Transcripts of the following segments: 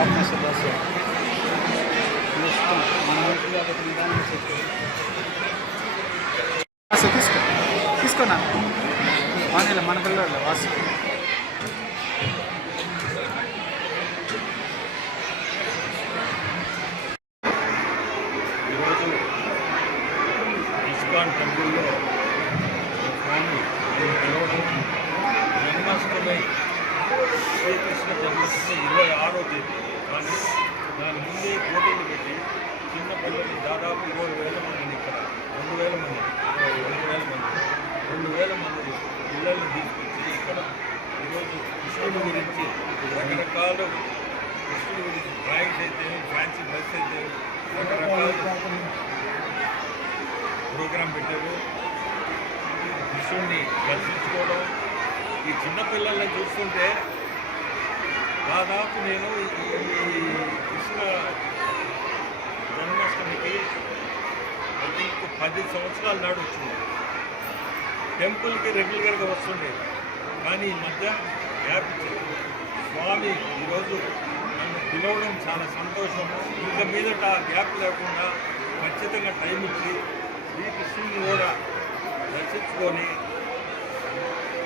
Partners bus ఇష్టం మన ఇంటి కాబట్టి నిదానం చెప్పి తీసుకో తీసుకున్నా వాణిలో మన పిల్లలు వాసు ఈరోజు ఇస్కాన్ టెంపుల్లో స్వామి పిలవడం జన్మాష్టమి శ్రీకృష్ణ జన్మాష్టమి 26వ తేదీ. కానీ దాని ముందే పోటీలు పెట్టి చిన్న పిల్లలు దాదాపు 20,000 మందిని ఇక్కడ 2,000 మంది 2,000 మంది పిల్లల్ని తీసుకొచ్చి ఇక్కడ ఈరోజు కృష్ణుడి గురించి రకరకాల కృష్ణుడి గురించి డ్రాయింగ్స్ అయితే ఫ్యాన్సీ డ్రెస్ అయితే రకరకాల ప్రోగ్రాం పెట్టారు. కృష్ణుడిని దర్శించుకోవడం ఈ చిన్నపిల్లల్ని చూస్తుంటే దాదాపు నేను ఈ కృష్ణ జన్మాష్టమికి ఇంకో 10 సంవత్సరాల నాడు వచ్చింది. టెంపుల్కి రెగ్యులర్గా వస్తుండే, కానీ ఈ మధ్య గ్యాప్ ఇచ్చారు. స్వామి ఈరోజు నన్ను పిలవడం చాలా సంతోషము. ఇంకా మీదట గ్యాప్ లేకుండా ఖచ్చితంగా టైం ఇచ్చి శ్రీకృష్ణుని కూడా దర్శించుకొని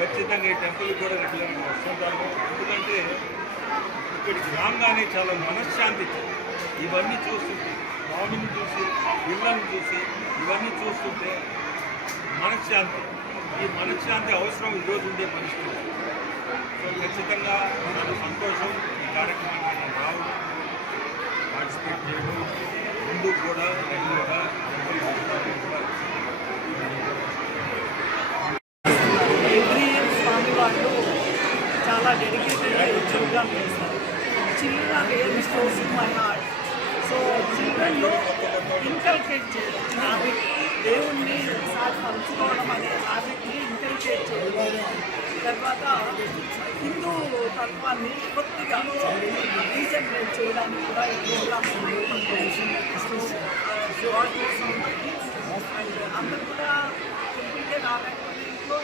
ఖచ్చితంగా ఈ టెంపుల్కి కూడా రెగ్యులర్గా వస్తుంటాను. ఎందుకంటే ఇక్కడికి రాగానే చాలా మనశ్శాంతి ఇచ్చింది. ఇవన్నీ చూస్తుంటే స్వామిని చూసి పిల్లల్ని చూసి ఇవన్నీ చూస్తుంటే మనశ్శాంతి, ఈ మనశ్శాంతి అవసరం ఈరోజు ఉండే పరిస్థితి. సో ఖచ్చితంగా చాలా సంతోషం ఈ కార్యక్రమాన్ని నేను రావడం, పార్టిసిపేట్ చేయడం, ముందు కూడా రెగ్యులర్గా ఎవ్రీ ఇయర్ స్వామి వాళ్ళు చాలా డెడికేటెడ్ ప్రోగ్రామ్ చేస్తారు. Children really stores in my heart. So చిల్డ్రన్లో ఇన్కల్కేట్ చేయడం, హ్యాబిట్ దేవుణ్ణి ఒకసారి పంచుకోవడం అనే హ్యాబిట్ని ఇన్కల్కేట్ చేయడం, తర్వాత హిందూ తత్వాన్ని కొద్దిగా రీజనరేట్ చేయడానికి కూడా ఈ ప్రోగ్రామ్ అండ్ అందరూ కూడా టెంపుల్కే రాలేకపోతే ఇంట్లో